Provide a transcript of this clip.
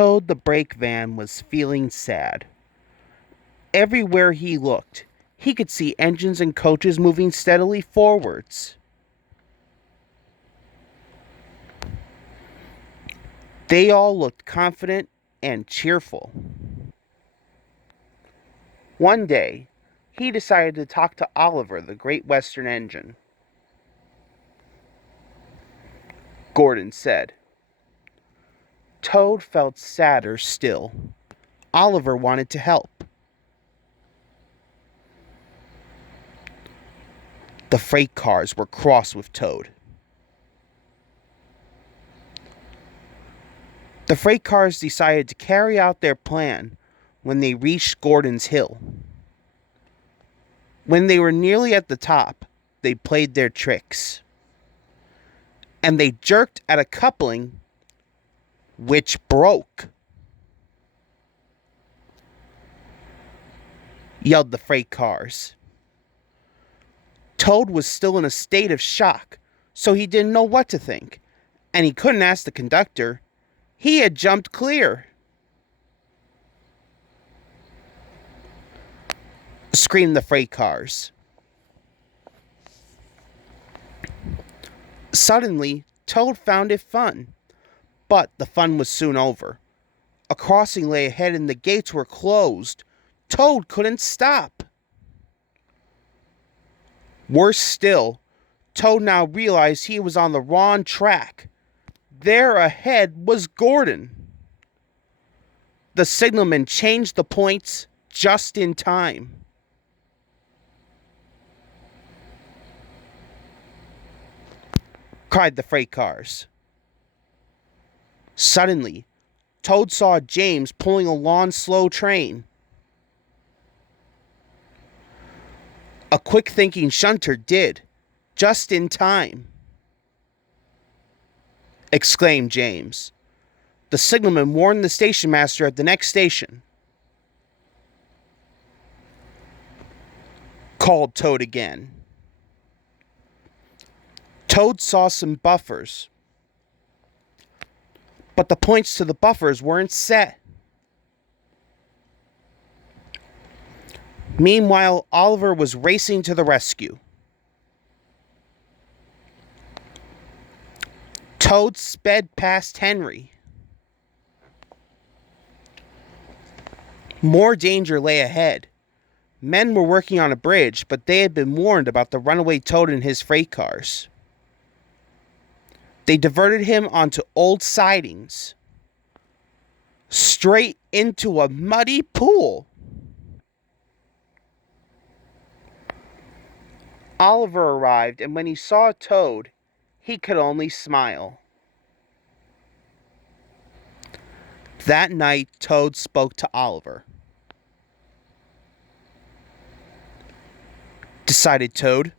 Toad the brake van was feeling sad. Everywhere he looked, he could see engines and coaches moving steadily forwards. They all looked confident and cheerful. One day, he decided to talk to Oliver, the Great Western Engine. Gordon said. Toad felt sadder still. Oliver wanted to help. The freight cars were cross with Toad. The freight cars decided to carry out their plan when they reached Gordon's Hill. When they were nearly at the top, they played their tricks. And they jerked at a coupling which broke. Yelled the freight cars. Toad was still in a state of shock, so he didn't know what to think, and he couldn't ask the conductor. He had jumped clear. Screamed the freight cars. Suddenly, Toad found it fun, but the fun was soon over. A crossing lay ahead and the gates were closed. Toad couldn't stop. Worse still, Toad now realized he was on the wrong track. There ahead was Gordon. The signalman changed the points just in time. Cried the freight cars. Suddenly, Toad saw James pulling a long, slow train. A quick-thinking shunter did, just in time. Exclaimed James. The signalman warned the station master at the next station. Called Toad again. Toad saw some buffers, but the points to the buffers weren't set. Meanwhile, Oliver was racing to the rescue. Toad sped past Henry. More danger lay ahead. Men were working on a bridge, but they had been warned about the runaway Toad and his freight cars. They diverted him onto old sidings, straight into a muddy pool. Oliver arrived, and when he saw Toad, he could only smile. That night, Toad spoke to Oliver. Decided Toad,